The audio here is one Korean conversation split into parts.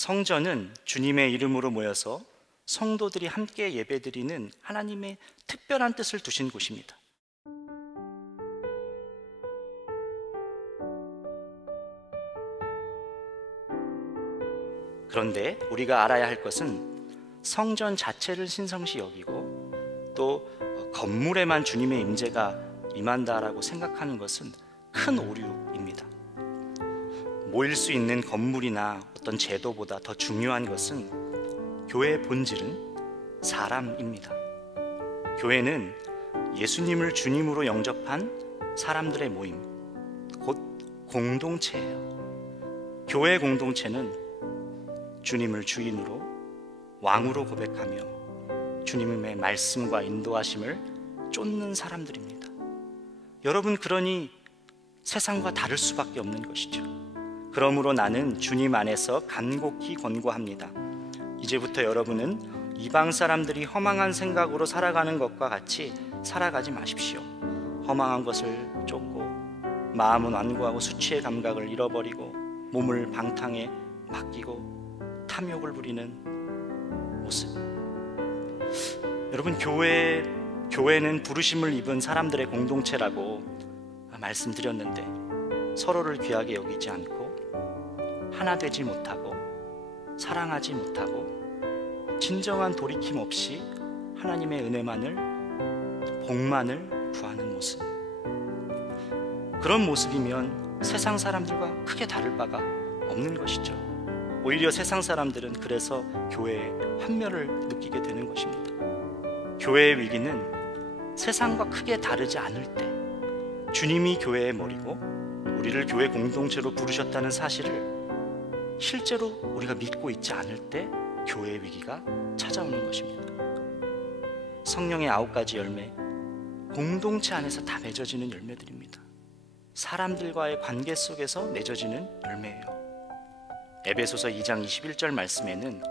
성전은 주님의 이름으로 모여서 성도들이 함께 예배드리는 하나님의 특별한 뜻을 두신 곳입니다. 그런데 우리가 알아야 할 것은 성전 자체를 신성시 여기고 또 건물에만 주님의 임재가 임한다라고 생각하는 것은 큰 오류입니다. 모일 수 있는 건물이나 어떤 제도보다 더 중요한 것은 교회의 본질은 사람입니다. 교회는 예수님을 주님으로 영접한 사람들의 모임, 곧 공동체예요. 교회 공동체는 주님을 주인으로 왕으로 고백하며 주님의 말씀과 인도하심을 쫓는 사람들입니다. 여러분, 그러니 세상과 다를 수밖에 없는 것이죠. 그러므로 나는 주님 안에서 간곡히 권고합니다. 이제부터 여러분은 이방 사람들이 허망한 생각으로 살아가는 것과 같이 살아가지 마십시오. 허망한 것을 쫓고 마음은 완고하고 수치의 감각을 잃어버리고 몸을 방탕에 맡기고 탐욕을 부리는 모습. 여러분, 교회는 부르심을 입은 사람들의 공동체라고 말씀드렸는데 서로를 귀하게 여기지 않고 하나 되지 못하고 사랑하지 못하고 진정한 돌이킴 없이 하나님의 은혜만을, 복만을 구하는 모습. 그런 모습이면 세상 사람들과 크게 다를 바가 없는 것이죠. 오히려 세상 사람들은 그래서 교회의 환멸을 느끼게 되는 것입니다. 교회의 위기는 세상과 크게 다르지 않을 때 주님이 교회의 머리고 우리를 교회 공동체로 부르셨다는 사실을 실제로 우리가 믿고 있지 않을 때 교회의 위기가 찾아오는 것입니다. 성령의 9가지 열매, 공동체 안에서 다 맺어지는 열매들입니다. 사람들과의 관계 속에서 맺어지는 열매예요. 에베소서 2장 21절 말씀에는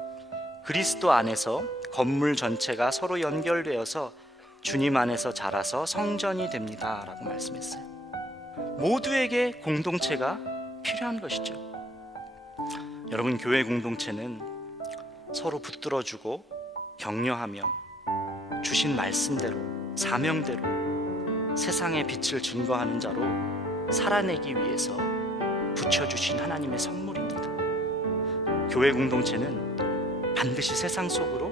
그리스도 안에서 건물 전체가 서로 연결되어서 주님 안에서 자라서 성전이 됩니다 라고 말씀했어요. 모두에게 공동체가 필요한 것이죠. 여러분, 교회 공동체는 서로 붙들어주고 격려하며 주신 말씀대로, 사명대로 세상의 빛을 증거하는 자로 살아내기 위해서 붙여주신 하나님의 선물입니다. 교회 공동체는 반드시 세상 속으로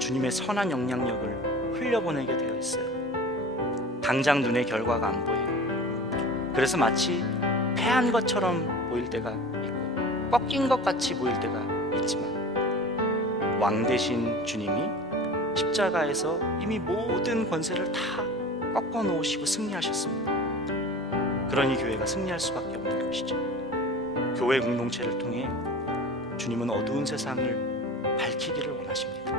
주님의 선한 영향력을 흘려보내게 되어 있어요. 당장 눈에 결과가 안 보여요. 그래서 마치 패한 것처럼 보일 때가 있고 꺾인 것 같이 보일 때가 있지만 왕 되신 주님이 십자가에서 이미 모든 권세를 다 꺾어 놓으시고 승리하셨습니다. 그러니 교회가 승리할 수밖에 없는 것이죠. 교회 공동체를 통해 주님은 어두운 세상을 밝히기를 원하십니다.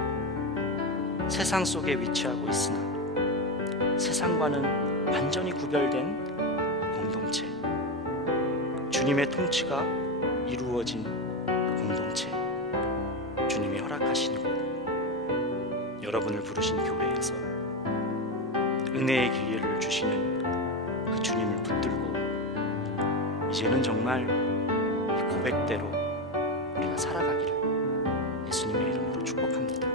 세상 속에 위치하고 있으나 세상과는 완전히 구별된 공동체, 주님의 통치가 이루어진 공동체, 주님이 허락하신 곳, 여러분을 부르신 교회에서 은혜의 기회를 주시는 그 주님을 붙들고 이제는 정말 이 고백대로 우리가 살아가기를 예수님의 이름으로 축복합니다.